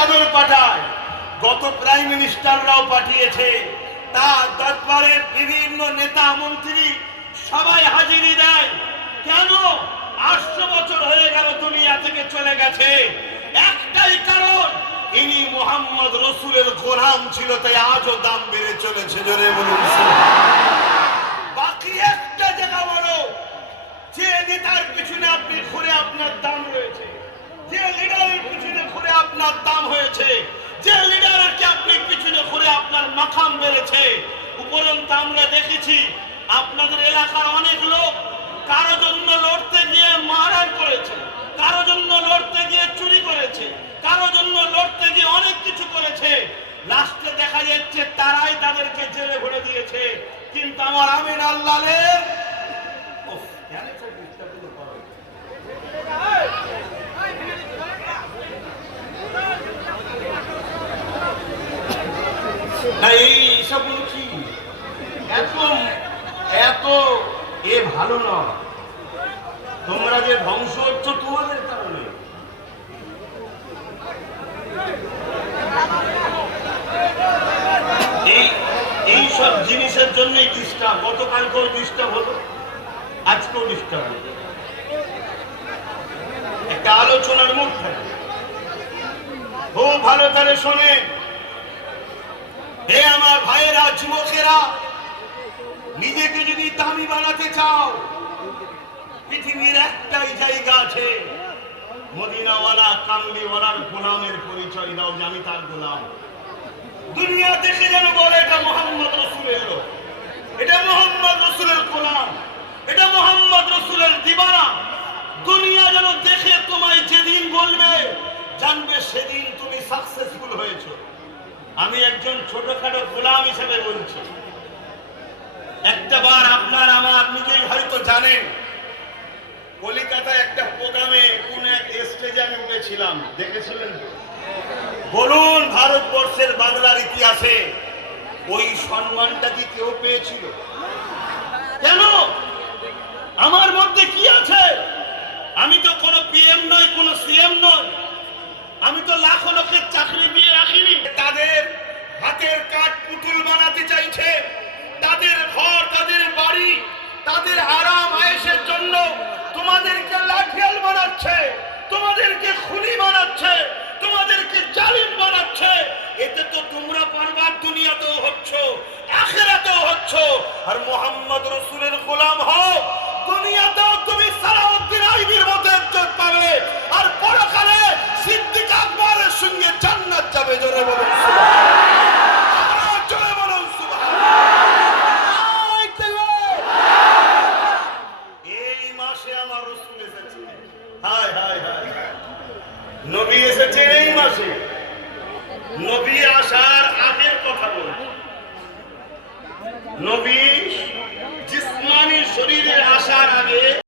চাদর পাঠায়, গত প্রাইম মিনিস্টাররাও পাঠিয়েছে, তার দরবারের বিভিন্ন নেতা মন্ত্রী সবাই হাজিরি দেয়। কেন? 800 বছর হয়ে গেল দুনিয়া থেকে চলে গেছে, একটাই কারণ, ইনি মোহাম্মদ রসুলের গোলাম ছিল, তাই আজও দাম বেড়ে চলেছে। জোরে বলুন বাকি একটা জায়গা বলো, যে নেতার পিছনে আপনি ঘুরে আপনার দাম রয়েছে, যে লিডারের পিছনে ঘুরে আপনার দাম হয়েছে, যে লিডারকে আপনি পিছনে ঘুরে আপনার মাকাম বেড়েছে। উপরন্তু আমরা দেখেছি আপনাদের এলাকার অনেক লোক কারো জন্য লড়তে গিয়ে মারহার করেছে, কারো জন্য লড়তে গিয়ে চুরি করেছে, কারো জন্য লড়তে গিয়ে অনেক কিছু করেছে। লাস্টে দেখা যাচ্ছে তারাই তাদেরকে জেলে ভরে দিয়েছে। কিন্তু আমার আমিন আল্লাহের না, এইসব কি এত এ ভালো নয়। তোমরা যে ধ্বংস হচ্ছ তোমাদের কারণে। এই সব জিনিসের জন্যই ডিস্টার্ব। গতকালকেও ডিস্টার্ব হলো, আজকেও ডিস্টার্ব হলো। একটা আলোচনার মুখ থাকে, খুব ভালো করে শোনে। হে আমার ভাইয়েরা, যুবকেরা, নিজেকে যদি দামি বানাতে চাও, পৃথিবীর একটাই জায়গা আছে, মদিনাওয়ালা কামলিওয়ালার গোলামের পরিচয় দাও যে আমি তার গোলাম। দুনিয়া দেখে যেন বলে এটা মোহাম্মদ রসুলের লোক, এটা মোহাম্মদ রসুলের গোলাম, এটা মোহাম্মদ রসুলের দিবানা। দুনিয়া যেন দেখে তোমায় যেদিন বলবে, জানবে সেদিন তুমি সাকসেসফুল হয়েছো। আমি একজন ছোটখাটো গোলাম হিসেবে বলছি। একটা বার আপনার আমার নিজেই হয়তো জানেন, কলিকাতায় একটা প্রোগ্রামে কোন এক স্টেজে আমি উঠেছিলাম, দেখেছিলেন? বলুন, ভারতবর্ষের বাংলার ইতিহাসে ওই সম্মানটা কি কেউ পেয়েছিল? কেন? আমার মধ্যে কি আছে? আমি তো কোনো পিএম নই, কোনো সিএম নই, আমি তো লাখো লোকের চাকরি দিয়ে রাখিনি। তাদের হাতের কাঠ পুতুল বানাতে চাইছে, তাদের ঘর, তাদের বাড়ি, তাদের আরাম আয়েশের জন্য তোমাদেরকে লাঠিয়াল বানাচ্ছে, তোমাদেরকে খুনি বানাচ্ছে, তোমাদেরকে জালিম বানাচ্ছে। এতে তো তোমরা পারবার দুনিয়াতেও হচ্ছ, আখিরাতেও হচ্ছ। আর মোহাম্মদ রসুলের গোলাম হও, দুনিয়াতেও তুমি সালাউদ্দিন আইবির মতো ইজ্জত পাবে, আর পরকালে সিদ্দিক আকবরের সঙ্গে জান্নাত যাবে। জোরে বলুন সুবহানাল্লাহ, জোরে বলুন সুবহানাল্লাহ। এই মাসে আমার রসুল এসেছে, হায় হায় হায়, নবী এসেছে এই মাসে। নবী আসার